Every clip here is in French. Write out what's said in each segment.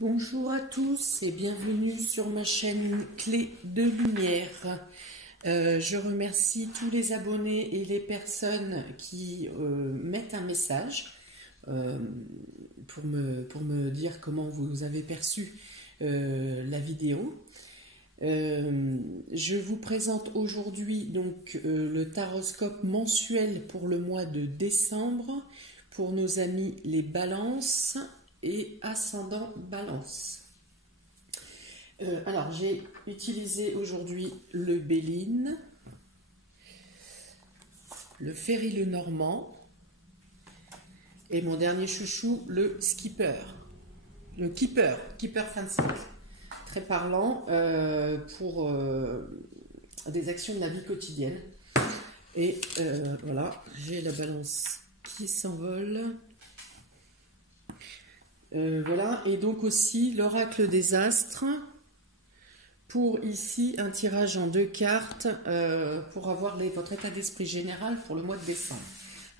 Bonjour à tous et bienvenue sur ma chaîne Clé de Lumière. Je remercie tous les abonnés et les personnes qui mettent un message pour me dire comment vous avez perçu la vidéo. Je vous présente aujourd'hui donc le taroscope mensuel pour le mois de décembre pour nos amis les balances et ascendant balance. Alors j'ai utilisé aujourd'hui le Béline, le Ferry le Normand et mon dernier chouchou le Skipper, le Keeper fin de cycle. Très parlant pour des actions de la vie quotidienne. Et voilà, j'ai la balance qui s'envole. Voilà, et donc aussi l'oracle des astres pour ici un tirage en 2 cartes pour avoir votre état d'esprit général pour le mois de décembre.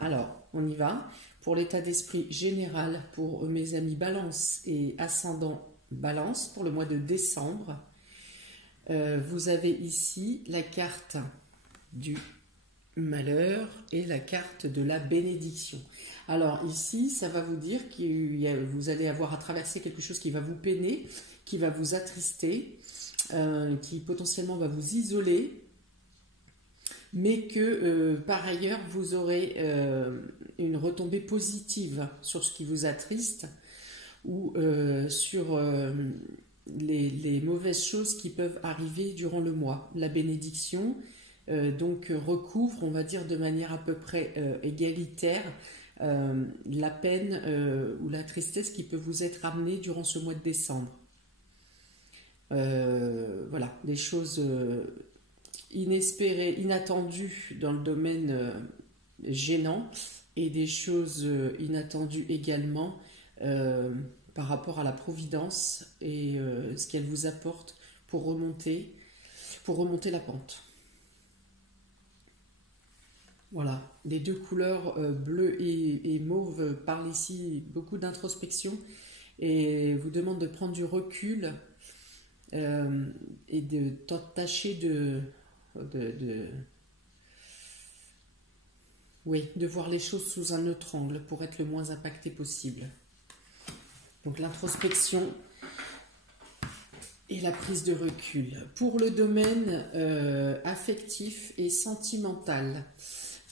Alors, on y va. Pour l'état d'esprit général pour mes amis balance et ascendant balance pour le mois de décembre, vous avez ici la carte du malheur et la carte de la bénédiction. Alors ici, ça va vous dire que vous allez avoir à traverser quelque chose qui va vous peiner, qui va vous attrister, qui potentiellement va vous isoler, mais que par ailleurs, vous aurez une retombée positive sur ce qui vous attriste ou sur les mauvaises choses qui peuvent arriver durant le mois. La bénédiction donc recouvre, on va dire de manière à peu près égalitaire, la peine ou la tristesse qui peut vous être amenée durant ce mois de décembre. Voilà, des choses inespérées, inattendues dans le domaine gênant et des choses inattendues également par rapport à la providence et ce qu'elle vous apporte pour remonter la pente. Voilà, les deux couleurs bleu et mauve parlent ici beaucoup d'introspection et vous demandent de prendre du recul et de tâcher de voir les choses sous un autre angle pour être le moins impacté possible. Donc l'introspection et la prise de recul. Pour le domaine affectif et sentimental,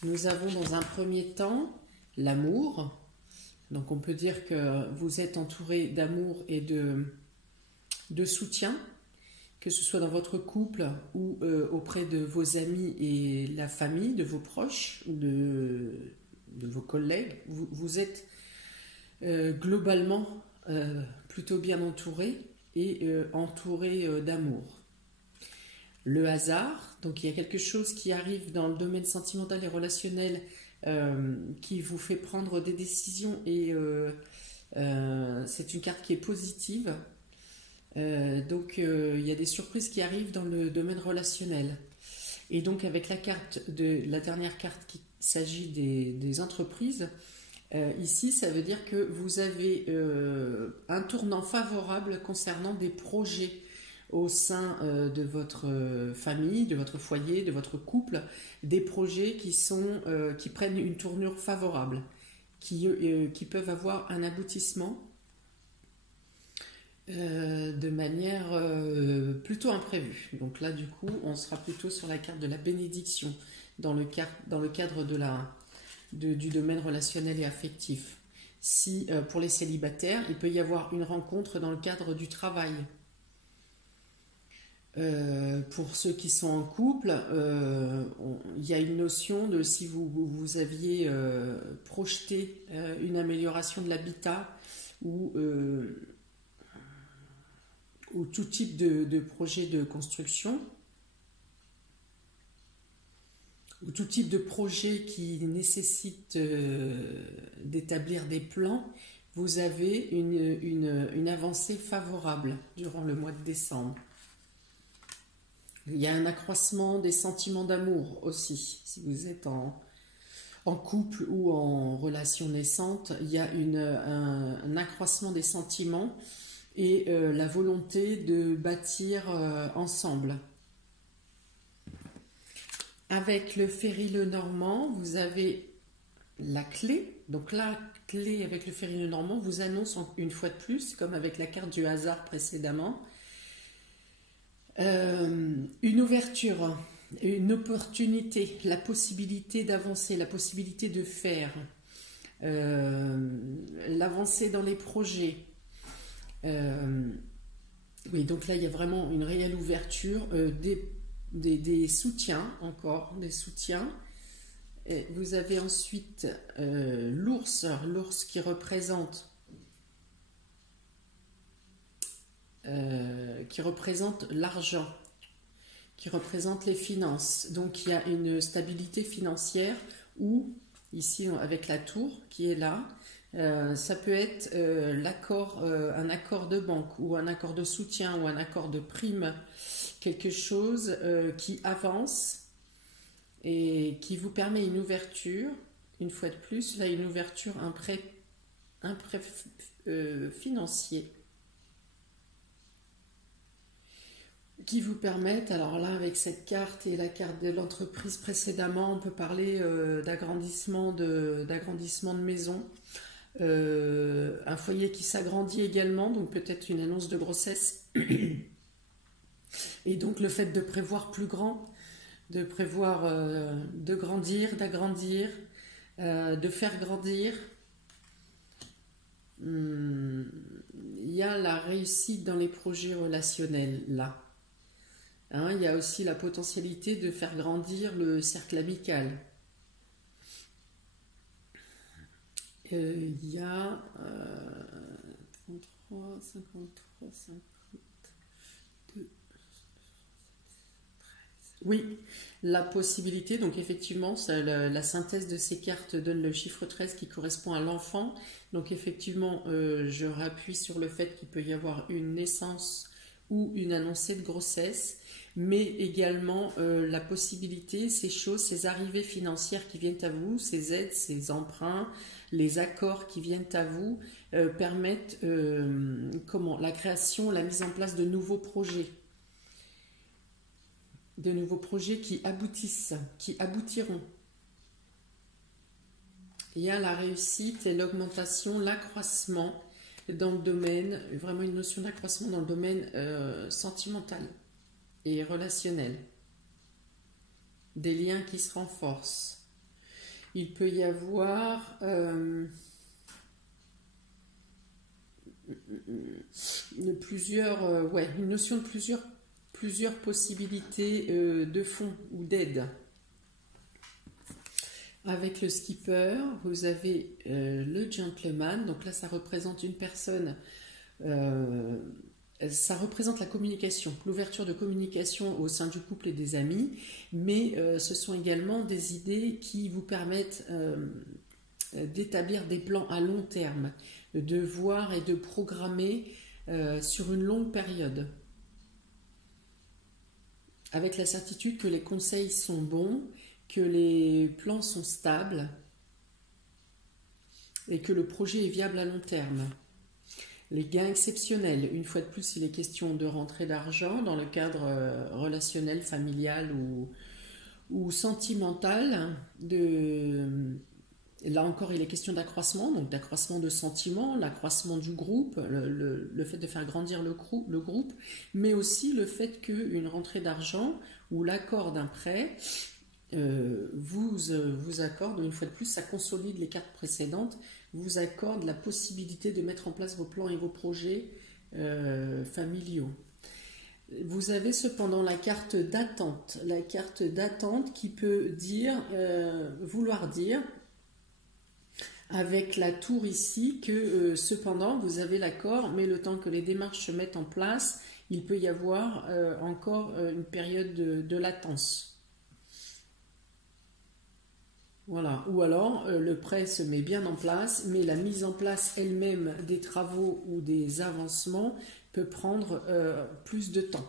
nous avons dans un premier temps l'amour. Donc on peut dire que vous êtes entouré d'amour et de soutien, que ce soit dans votre couple ou auprès de vos amis et la famille, de vos proches, de vos collègues. Vous êtes globalement plutôt bien entouré et entouré d'amour. Le hasard, donc il y a quelque chose qui arrive dans le domaine sentimental et relationnel qui vous fait prendre des décisions et c'est une carte qui est positive. Donc il y a des surprises qui arrivent dans le domaine relationnel. Et donc avec la dernière carte qui s'agit des entreprises, ici ça veut dire que vous avez un tournant favorable concernant des projets au sein de votre famille, de votre foyer, de votre couple, des projets qui prennent une tournure favorable, qui peuvent avoir un aboutissement de manière plutôt imprévue. Donc là, du coup, on sera plutôt sur la carte de la bénédiction dans le cadre du domaine relationnel et affectif. Si pour les célibataires, il peut y avoir une rencontre dans le cadre du travail. Pour ceux qui sont en couple, il y a une notion de si vous aviez projeté une amélioration de l'habitat ou tout type de projet de construction, ou tout type de projet qui nécessite d'établir des plans, vous avez une avancée favorable durant le mois de décembre. Il y a un accroissement des sentiments d'amour aussi. Si vous êtes en couple ou en relation naissante, il y a un accroissement des sentiments et la volonté de bâtir ensemble. Avec le ferry Lenormand, vous avez la clé. Donc la clé avec le ferry Lenormand vous annonce une fois de plus, comme avec la carte du hasard précédemment, une ouverture, une opportunité, la possibilité d'avancer, la possibilité de faire, l'avancée dans les projets. Oui, donc là il y a vraiment une réelle ouverture, des soutiens encore, des soutiens. Et vous avez ensuite l'ours qui représente l'argent, qui représente les finances. Donc il y a une stabilité financière où, ici avec la tour qui est là, ça peut être un accord de banque ou un accord de soutien ou un accord de prime, quelque chose qui avance et qui vous permet une ouverture, une fois de plus, là une ouverture, un prêt financier qui vous permettent, alors là avec cette carte et la carte de l'entreprise précédemment, on peut parler d'agrandissement de maison, un foyer qui s'agrandit également, donc peut-être une annonce de grossesse, et donc le fait de prévoir plus grand, de prévoir de grandir, d'agrandir, de faire grandir. Il y a la réussite dans les projets relationnels là. Hein, il y a aussi la potentialité de faire grandir le cercle amical. Il y a 33, 53, 52. Oui, la possibilité, donc effectivement, la synthèse de ces cartes donne le chiffre 13 qui correspond à l'enfant. Donc effectivement, je rappuie sur le fait qu'il peut y avoir une naissance ou une annoncée de grossesse, mais également la possibilité, ces choses, ces arrivées financières qui viennent à vous, ces aides, ces emprunts, les accords qui viennent à vous, permettent la création, la mise en place de nouveaux projets. De nouveaux projets qui aboutissent, qui aboutiront. Il y a la réussite et l'augmentation, l'accroissement dans le domaine, vraiment une notion d'accroissement dans le domaine sentimental et relationnel. Des liens qui se renforcent. Il peut y avoir une notion de plusieurs possibilités de fonds ou d'aide. Avec le skipper, vous avez le gentleman, donc là ça représente une personne, ça représente la communication, l'ouverture de communication au sein du couple et des amis, mais ce sont également des idées qui vous permettent d'établir des plans à long terme, de voir et de programmer sur une longue période. Avec la certitude que les conseils sont bons, que les plans sont stables et que le projet est viable à long terme. Les gains exceptionnels, une fois de plus, il est question de rentrée d'argent dans le cadre relationnel, familial ou sentimental. Là encore, il est question d'accroissement, donc d'accroissement de sentiments, l'accroissement du groupe, le fait de faire grandir le groupe, mais aussi le fait qu'une rentrée d'argent ou l'accord d'un prêt vous accorde, une fois de plus, ça consolide les cartes précédentes, vous accorde la possibilité de mettre en place vos plans et vos projets familiaux. Vous avez cependant la carte d'attente qui peut vouloir dire, avec la tour ici, que cependant vous avez l'accord, mais le temps que les démarches se mettent en place, il peut y avoir encore une période de latence. Voilà. Ou alors le prêt se met bien en place, mais la mise en place elle-même des travaux ou des avancements peut prendre plus de temps.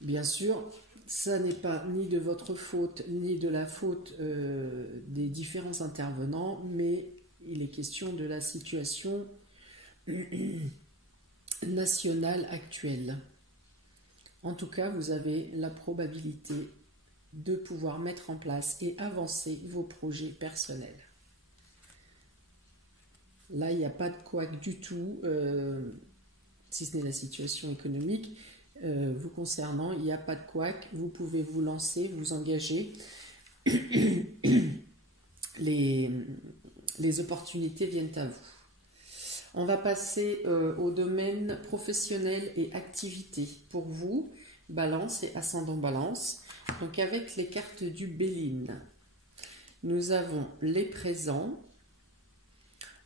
Bien sûr, ça n'est pas ni de votre faute, ni de la faute des différents intervenants, mais il est question de la situation national actuel. En tout cas, vous avez la probabilité de pouvoir mettre en place et avancer vos projets personnels. Là, il n'y a pas de couac du tout, si ce n'est la situation économique vous concernant, il n'y a pas de couac, vous pouvez vous lancer, vous engager. Les opportunités viennent à vous. On va passer au domaine professionnel et activité. Pour vous, Balance et ascendant Balance. Donc avec les cartes du Béline, nous avons les présents.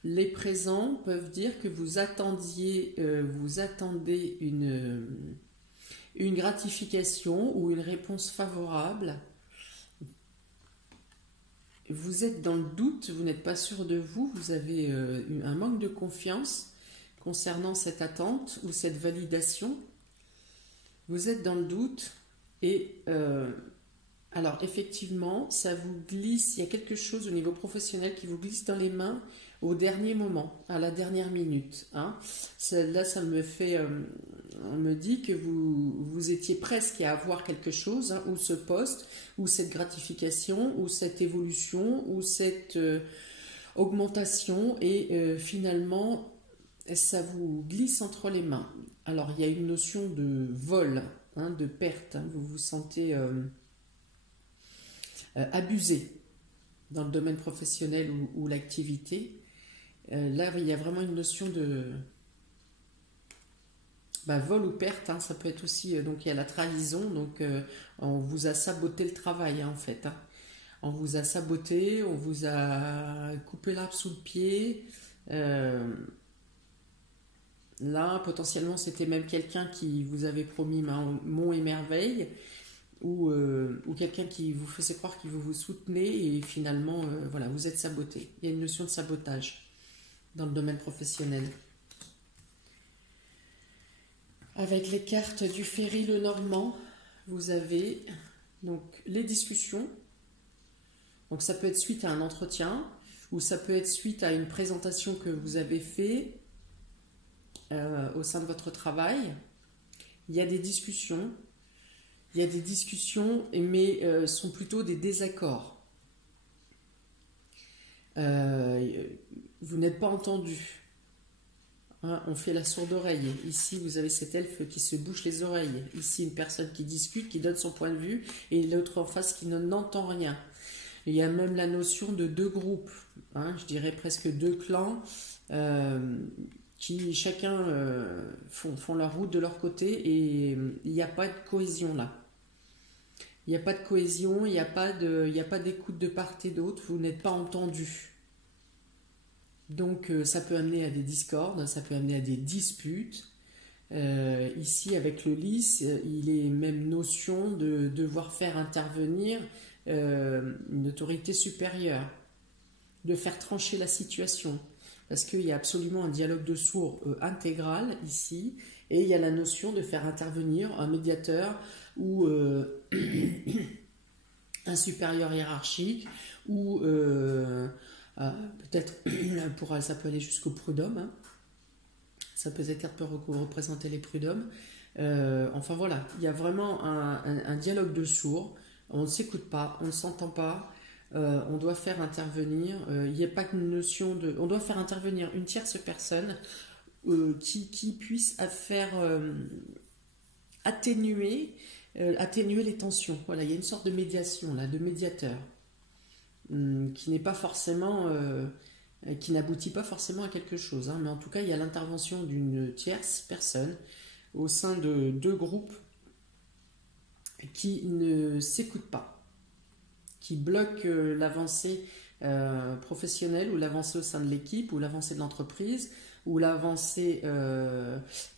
Les présents peuvent dire que vous attendez une gratification ou une réponse favorable. Vous êtes dans le doute, vous n'êtes pas sûr de vous, vous avez un manque de confiance concernant cette attente ou cette validation. Vous êtes dans le doute et alors effectivement, ça vous glisse, il y a quelque chose au niveau professionnel qui vous glisse dans les mains au dernier moment, à la dernière minute. Hein. Là, ça me fait, on me dit que vous étiez presque à avoir quelque chose, hein, ou ce poste, ou cette gratification, ou cette évolution, ou cette augmentation, et finalement, ça vous glisse entre les mains. Alors, il y a une notion de vol, hein, de perte, hein, vous vous sentez abusé dans le domaine professionnel ou l'activité. Là, il y a vraiment une notion de vol ou perte, hein, ça peut être aussi, donc il y a la trahison, donc on vous a saboté le travail, hein, en fait. Hein. On vous a saboté, on vous a coupé l'arbre sous le pied. Là, potentiellement, c'était même quelqu'un qui vous avait promis monts et merveilles, ou quelqu'un qui vous faisait croire qu'il vous soutenait, et finalement, voilà, vous êtes saboté. Il y a une notion de sabotage dans le domaine professionnel. Avec les cartes du Ferry le Normand, vous avez donc les discussions. Donc ça peut être suite à un entretien, ou ça peut être suite à une présentation que vous avez faite au sein de votre travail. Il y a des discussions. Il y a des discussions, mais sont plutôt des désaccords. Vous n'êtes pas entendu. Hein, on fait la sourde oreille. Ici, vous avez cet elfe qui se bouche les oreilles. Ici, une personne qui discute, qui donne son point de vue, et l'autre en face qui n'entend rien. Il y a même la notion de deux groupes, hein, je dirais presque deux clans, qui chacun font leur route de leur côté, et il n'y a pas de cohésion là. Il n'y a pas de cohésion, il n'y a pas d'écoute de part et d'autre, vous n'êtes pas entendu. Donc ça peut amener à des discordes, ça peut amener à des disputes. Ici avec le lys, il est même notion de devoir faire intervenir une autorité supérieure, de faire trancher la situation. Parce qu'il y a absolument un dialogue de sourds intégral ici, et il y a la notion de faire intervenir un médiateur ou un supérieur hiérarchique, ou peut-être ça peut aller jusqu'au prud'homme, hein. Ça peut représenter les prud'hommes. Enfin voilà, il y a vraiment un dialogue de sourds, on ne s'écoute pas, on ne s'entend pas. On doit faire intervenir, il n'y a pas une notion de... On doit faire intervenir une tierce personne qui puisse faire atténuer les tensions. Voilà, il y a une sorte de médiation, là, de médiateur, qui n'est pas forcément... qui n'aboutit pas forcément à quelque chose. Hein, mais en tout cas, il y a l'intervention d'une tierce personne au sein de deux groupes qui ne s'écoutent pas, qui bloque l'avancée professionnelle, ou l'avancée au sein de l'équipe, ou l'avancée de l'entreprise, ou l'avancée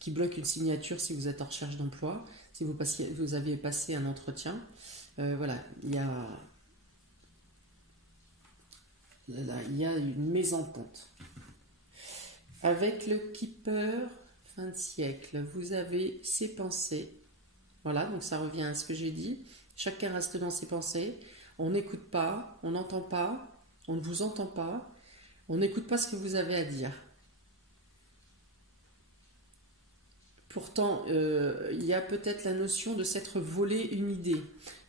qui bloque une signature si vous êtes en recherche d'emploi, si vous aviez passé un entretien. Voilà, il y a une mésentente. Avec le Keeper, fin de siècle, vous avez ses pensées. Voilà, donc ça revient à ce que j'ai dit. Chacun reste dans ses pensées. On n'écoute pas, on n'entend pas, on ne vous entend pas, on n'écoute pas ce que vous avez à dire. Pourtant, il y a peut-être la notion de s'être volé une idée.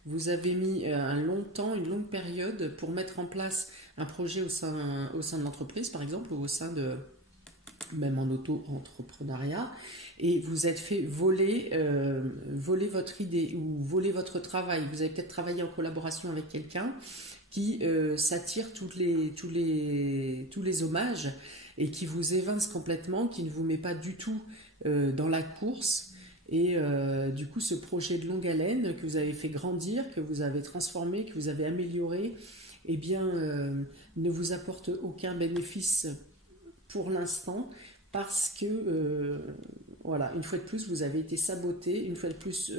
Vous avez mis un long temps, une longue période pour mettre en place un projet au sein de l'entreprise, par exemple, ou au sein de, même en auto-entrepreneuriat, et vous êtes fait voler, voler votre idée ou voler votre travail. Vous avez peut-être travaillé en collaboration avec quelqu'un qui s'attire tous les hommages et qui vous évince complètement, qui ne vous met pas du tout dans la course. Et du coup, ce projet de longue haleine que vous avez fait grandir, que vous avez transformé, que vous avez amélioré, eh bien, ne vous apporte aucun bénéfice pour l'instant parce que, voilà, une fois de plus, vous avez été saboté, une fois de plus,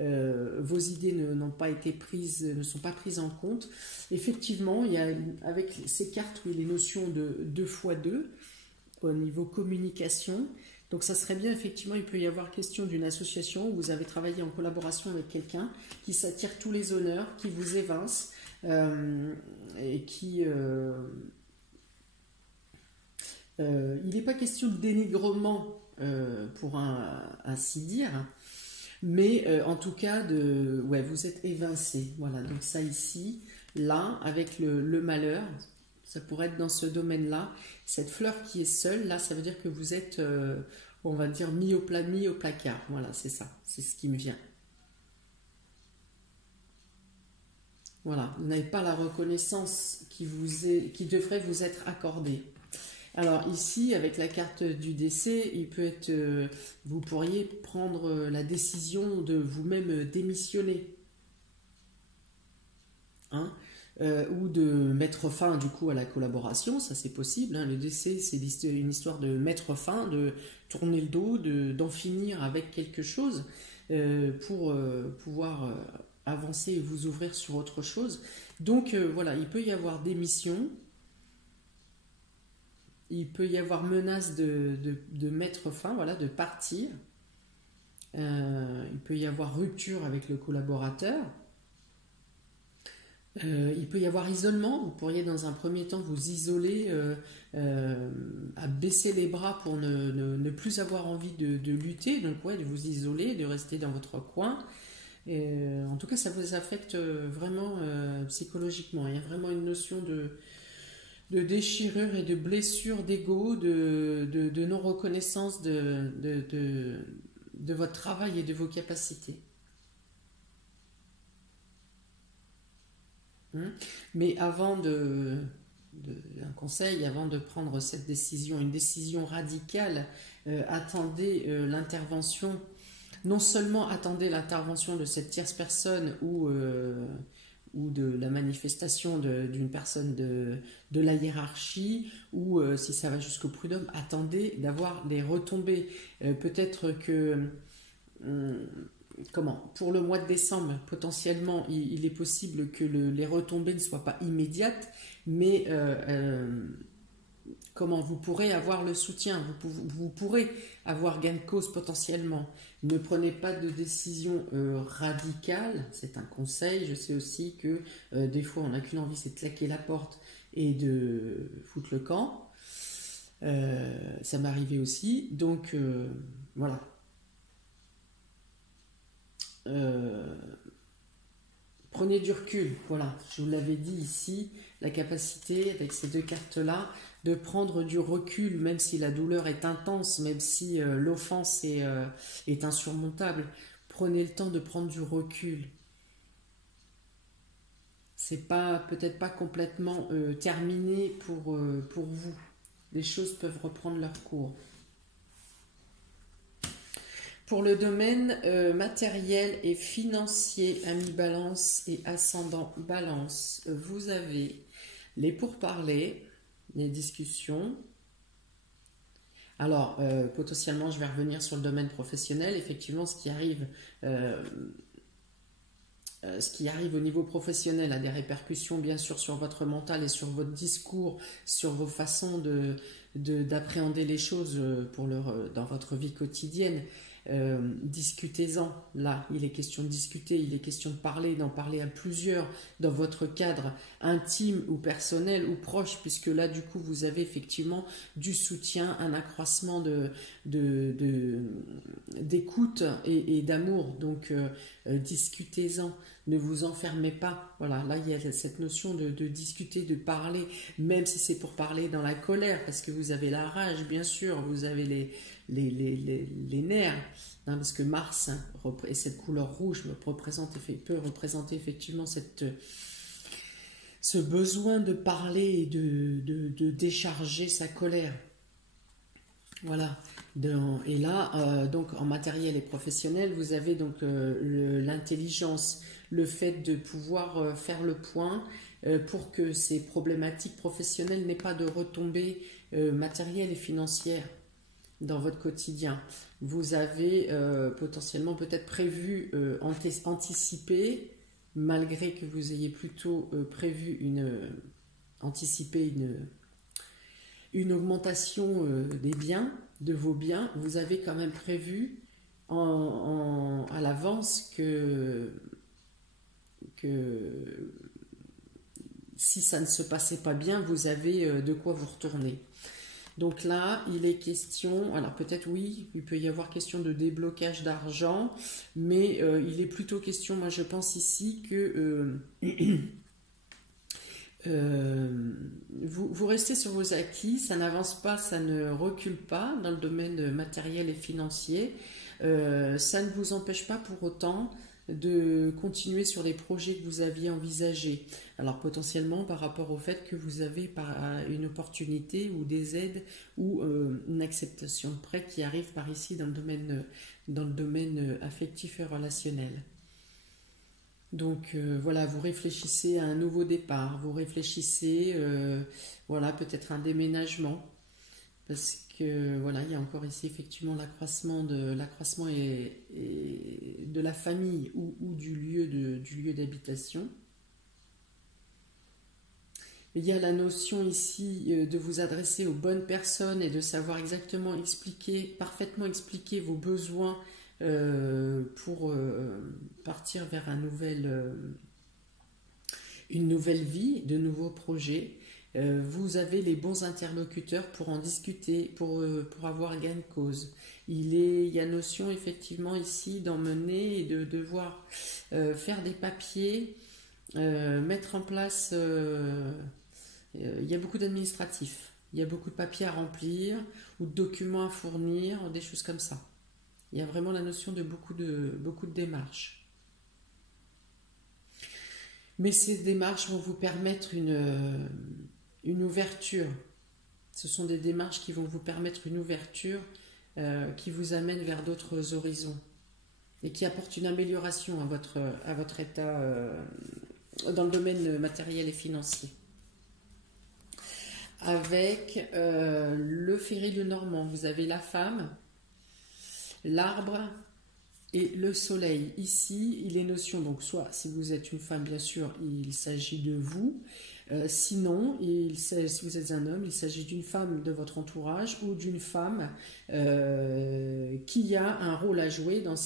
vos idées n'ont pas été prises, ne sont pas prises en compte. Effectivement, il y a, avec ces cartes, oui, les notions de 2x2 au niveau communication. Donc ça serait bien, effectivement, il peut y avoir question d'une association où vous avez travaillé en collaboration avec quelqu'un qui s'attire tous les honneurs, qui vous évince et qui... il n'est pas question de dénigrement pour ainsi dire, mais en tout cas, ouais, vous êtes évincé. Voilà, donc ça ici, là, avec le malheur, ça pourrait être dans ce domaine-là. Cette fleur qui est seule, là, ça veut dire que vous êtes, on va dire, mis au placard. Voilà, c'est ça, c'est ce qui me vient. Voilà, vous n'avez pas la reconnaissance qui devrait vous être accordée. Alors ici, avec la carte du décès, il peut être, vous pourriez prendre la décision de vous-même démissionner, hein, ou de mettre fin du coup à la collaboration, ça c'est possible. Hein. Le décès, c'est une histoire de mettre fin, de tourner le dos, d'en finir avec quelque chose pour pouvoir avancer et vous ouvrir sur autre chose. Donc voilà, il peut y avoir démission. Il peut y avoir menace de mettre fin, voilà, de partir. Il peut y avoir rupture avec le collaborateur. Il peut y avoir isolement. Vous pourriez dans un premier temps vous isoler, à baisser les bras pour ne plus avoir envie de lutter. Donc ouais, de vous isoler, de rester dans votre coin. En tout cas, ça vous affecte vraiment psychologiquement. Il y a vraiment une notion de déchirure et de blessure d'ego, de non-reconnaissance de votre travail et de vos capacités. Mais avant un conseil, avant de prendre cette décision, une décision radicale, attendez l'intervention, non seulement attendez l'intervention de cette tierce personne ou de la manifestation d'une personne de la hiérarchie, ou si ça va jusqu'au prud'homme, attendez d'avoir des retombées. Peut-être que, pour le mois de décembre, potentiellement, il est possible que les retombées ne soient pas immédiates, mais vous pourrez avoir le soutien, vous pourrez avoir gain de cause potentiellement. Ne prenez pas de décision radicale, c'est un conseil. Je sais aussi que des fois on n'a qu'une envie, c'est de claquer la porte et de foutre le camp. Ça m'est arrivé aussi, donc voilà. Prenez du recul, voilà, je vous l'avais dit ici, la capacité avec ces deux cartes-là de prendre du recul, même si la douleur est intense, même si l'offense est insurmontable. Prenez le temps de prendre du recul. C'est peut-être pas complètement terminé pour vous. Les choses peuvent reprendre leur cours. Pour le domaine matériel et financier, ami Balance et ascendant Balance, vous avez les pourparlers, les discussions. Alors, potentiellement, je vais revenir sur le domaine professionnel. Effectivement, ce qui arrive au niveau professionnel a des répercussions, bien sûr, sur votre mental et sur votre discours, sur vos façons d'appréhender les choses dans votre vie quotidienne. Discutez-en. Là, il est question de discuter, il est question de parler, d'en parler à plusieurs dans votre cadre intime ou personnel ou proche, puisque là, du coup, vous avez effectivement du soutien, un accroissement d'écoute et d'amour. Donc, discutez-en. Ne vous enfermez pas. Voilà, là, il y a cette notion de discuter, de parler, même si c'est pour parler dans la colère, parce que vous avez la rage, bien sûr, vous avez les nerfs, hein, parce que Mars et cette couleur rouge peut représenter effectivement ce besoin de parler et de décharger sa colère. Voilà. Et là, donc en matériel et professionnel, vous avez donc l'intelligence, le fait de pouvoir faire le point pour que ces problématiques professionnelles n'aient pas de retombées matérielles et financières dans votre quotidien. Vous avez potentiellement peut-être prévu, anticiper, malgré que vous ayez plutôt prévu anticiper une augmentation des biens, de vos biens, vous avez quand même prévu à l'avance que si ça ne se passait pas bien, vous avez de quoi vous retourner. Donc là, il est question, alors peut-être oui, il peut y avoir question de déblocage d'argent, mais il est plutôt question, moi je pense ici que vous restez sur vos acquis, ça n'avance pas, ça ne recule pas dans le domaine matériel et financier, ça ne vous empêche pas pour autant de continuer sur les projets que vous aviez envisagés. Alors potentiellement par rapport au fait que vous avez une opportunité ou des aides ou une acceptation de prêt qui arrive par ici dans le domaine affectif et relationnel. Donc voilà, vous réfléchissez à un nouveau départ, vous réfléchissez voilà, peut-être un déménagement, parce que voilà, il y a encore ici effectivement l'accroissement de la famille ou du lieu d'habitation. Il y a la notion ici de vous adresser aux bonnes personnes et de savoir exactement parfaitement expliquer vos besoins pour partir vers une nouvelle vie, de nouveaux projets. Vous avez les bons interlocuteurs pour en discuter, pour avoir gain de cause. Il y a notion effectivement ici d'emmener et de devoir faire des papiers, mettre en place... il y a beaucoup d'administratifs, il y a beaucoup de papiers à remplir ou de documents à fournir, des choses comme ça. Il y a vraiment la notion de beaucoup de démarches. Mais ces démarches vont vous permettre une ouverture. Ce sont des démarches qui vont vous permettre une ouverture qui vous amène vers d'autres horizons et qui apportent une amélioration à votre état dans le domaine matériel et financier. Avec le ferry de Normand, vous avez la femme, l'arbre et le soleil. Ici, il est notion, donc soit si vous êtes une femme, bien sûr, il s'agit de vous. Sinon, si vous êtes un homme, il s'agit d'une femme de votre entourage ou d'une femme qui a un rôle à jouer dans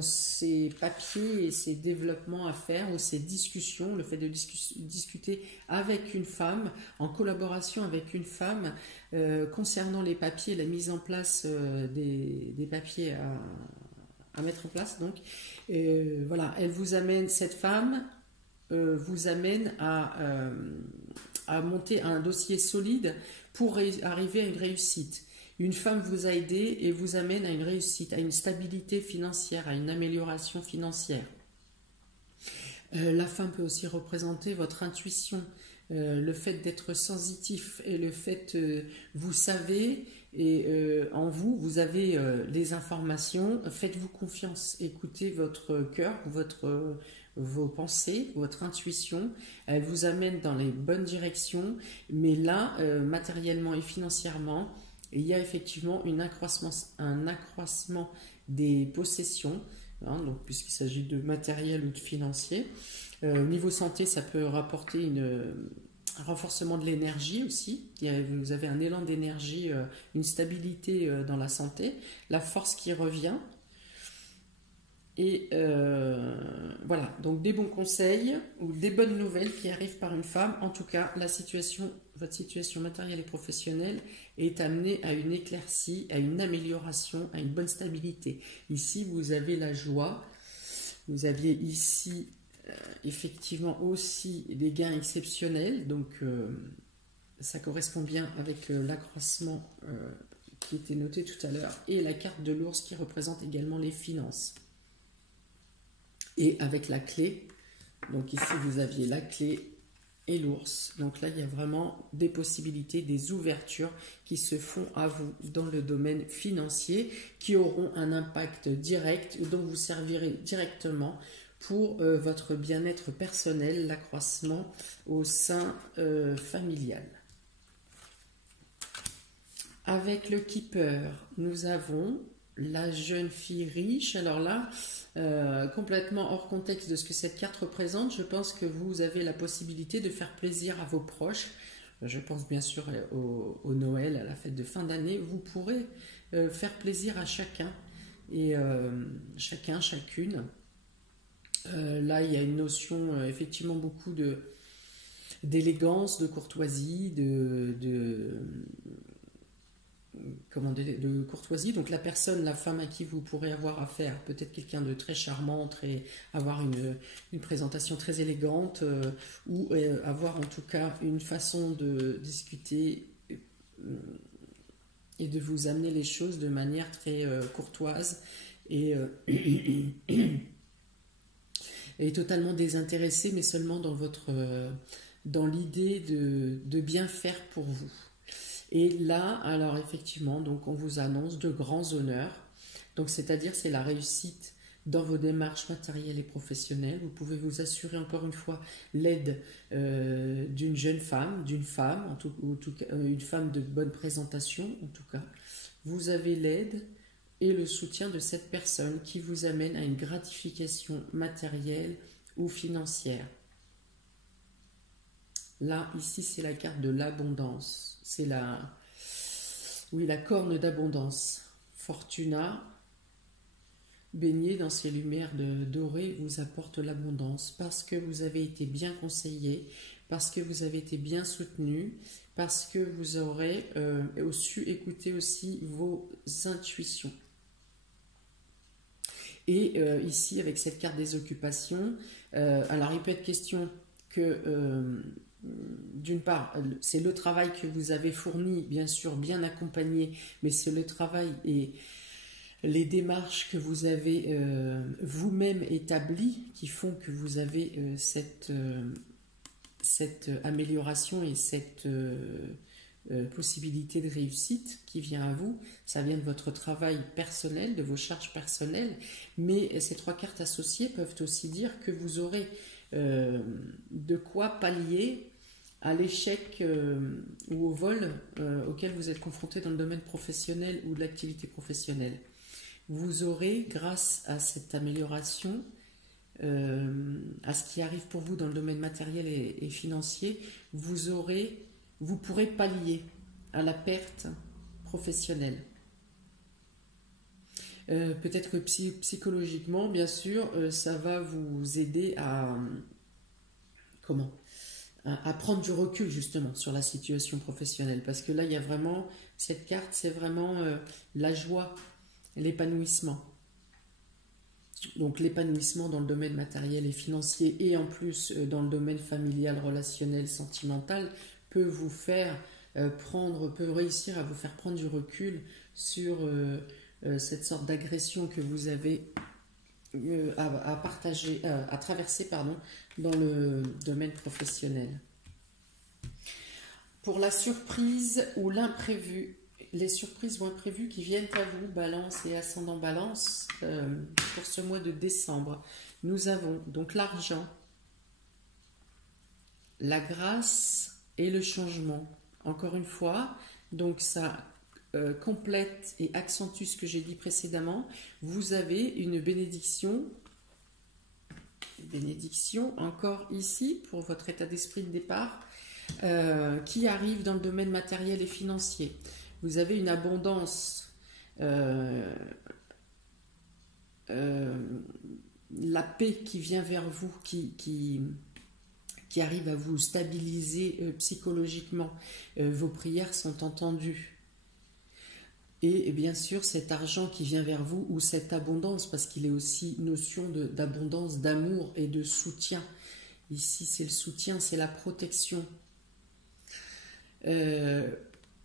ces papiers et ces développements à faire ou ces discussions, le fait de discuter avec une femme, en collaboration avec une femme concernant les papiers, la mise en place des papiers à mettre en place. Donc voilà, cette femme vous amène à monter un dossier solide pour arriver à une réussite. Une femme vous a aidé et vous amène à une réussite, à une stabilité financière, à une amélioration financière. La femme peut aussi représenter votre intuition, le fait d'être sensitif et le fait vous savez et en vous avez des informations, faites-vous confiance, écoutez votre cœur, vos pensées, votre intuition, elle vous amène dans les bonnes directions, mais là, matériellement et financièrement, il y a effectivement un accroissement des possessions, hein, donc puisqu'il s'agit de matériel ou de financier. Au niveau santé, ça peut rapporter Un renforcement de l'énergie aussi. Vous avez un élan d'énergie, une stabilité dans la santé, la force qui revient. Et voilà, donc des bons conseils ou des bonnes nouvelles qui arrivent par une femme. En tout cas, votre situation matérielle et professionnelle est amenée à une éclaircie, à une amélioration, à une bonne stabilité. Ici, vous avez la joie. Vous aviez ici effectivement aussi des gains exceptionnels. Donc, ça correspond bien avec l'accroissement qui était noté tout à l'heure. Et la carte de l'ours qui représente également les finances. Et avec la clé, donc ici vous aviez la clé et l'ours. Donc là, il y a vraiment des possibilités, des ouvertures qui se font à vous dans le domaine financier, qui auront un impact direct, dont vous servirez directement pour votre bien-être personnel, l'accroissement au sein familial. Avec le Keeper, nous avons la jeune fille riche. Alors là, complètement hors contexte de ce que cette carte représente, je pense que vous avez la possibilité de faire plaisir à vos proches. Je pense bien sûr au Noël, à la fête de fin d'année. Vous pourrez faire plaisir à chacun et chacune. Là, il y a une notion effectivement beaucoup d'élégance, de courtoisie, de courtoisie. Donc la personne, la femme à qui vous pourrez avoir affaire, peut-être quelqu'un de très charmant, avoir une présentation très élégante, ou avoir en tout cas une façon de discuter et de vous amener les choses de manière très courtoise et totalement désintéressée, mais seulement dans l'idée de bien faire pour vous. Et là, alors effectivement, donc on vous annonce de grands honneurs. Donc c'est-à-dire c'est la réussite dans vos démarches matérielles et professionnelles. Vous pouvez vous assurer encore une fois l'aide d'une jeune femme, d'une femme, une femme de bonne présentation en tout cas. Vous avez l'aide et le soutien de cette personne qui vous amène à une gratification matérielle ou financière. Là, ici, c'est la carte de l'abondance. C'est la corne d'abondance. Fortuna, baignée dans ces lumières dorées, vous apporte l'abondance parce que vous avez été bien conseillé, parce que vous avez été bien soutenu, parce que vous aurez su écouter aussi vos intuitions. Et ici, avec cette carte des occupations, alors il peut être question que... d'une part, c'est le travail que vous avez fourni, bien sûr, bien accompagné, mais c'est le travail et les démarches que vous avez vous-même établies qui font que vous avez cette amélioration et cette possibilité de réussite qui vient à vous. Ça vient de votre travail personnel, de vos charges personnelles, mais ces trois cartes associées peuvent aussi dire que vous aurez de quoi pallier à l'échec ou au vol auquel vous êtes confronté dans le domaine professionnel ou de l'activité professionnelle. Vous aurez, grâce à cette amélioration, à ce qui arrive pour vous dans le domaine matériel et financier, vous pourrez pallier à la perte professionnelle. Peut-être que psychologiquement, bien sûr, ça va vous aider à prendre du recul justement sur la situation professionnelle, parce que là il y a vraiment cette carte, c'est vraiment la joie, l'épanouissement. Donc l'épanouissement dans le domaine matériel et financier et en plus dans le domaine familial, relationnel, sentimental peut vous faire peut réussir à vous faire prendre du recul sur cette sorte d'agression que vous avez à traverser dans le domaine professionnel. Pour la surprise ou l'imprévu, les surprises ou imprévus qui viennent à vous, Balance et ascendant Balance, pour ce mois de décembre, nous avons donc l'argent, la grâce et le changement. Encore une fois, donc ça complète et accentue ce que j'ai dit précédemment. Vous avez une bénédiction encore ici pour votre état d'esprit de départ, qui arrive dans le domaine matériel et financier. Vous avez une abondance, la paix qui vient vers vous, qui arrive à vous stabiliser psychologiquement. Vos prières sont entendues. Et bien sûr, cet argent qui vient vers vous, ou cette abondance, parce qu'il est aussi notion d'abondance, d'amour et de soutien. Ici, c'est le soutien, c'est la protection.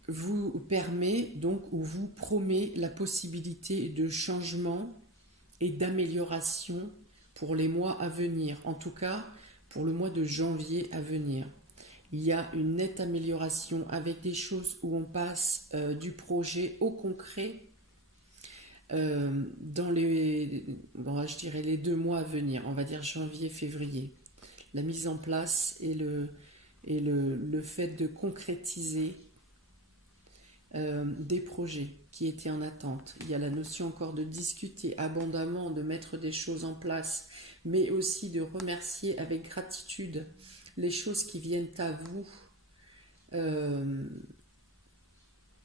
Vous permet donc, ou vous promet la possibilité de changement et d'amélioration pour les mois à venir. En tout cas, pour le mois de janvier à venir. Il y a une nette amélioration avec des choses où on passe du projet au concret dans je dirais les 2 mois à venir, on va dire janvier, février. La mise en place et le fait de concrétiser des projets qui étaient en attente. Il y a la notion encore de discuter abondamment, de mettre des choses en place, mais aussi de remercier avec gratitude les choses qui viennent à vous.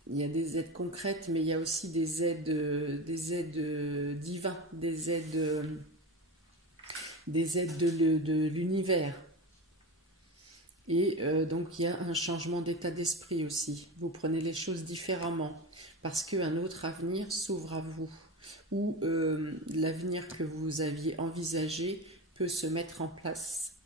Il y a des aides concrètes, mais il y a aussi des aides divines, des aides de l'univers. Et donc il y a un changement d'état d'esprit aussi. Vous prenez les choses différemment parce qu'un autre avenir s'ouvre à vous, ou l'avenir que vous aviez envisagé peut se mettre en place.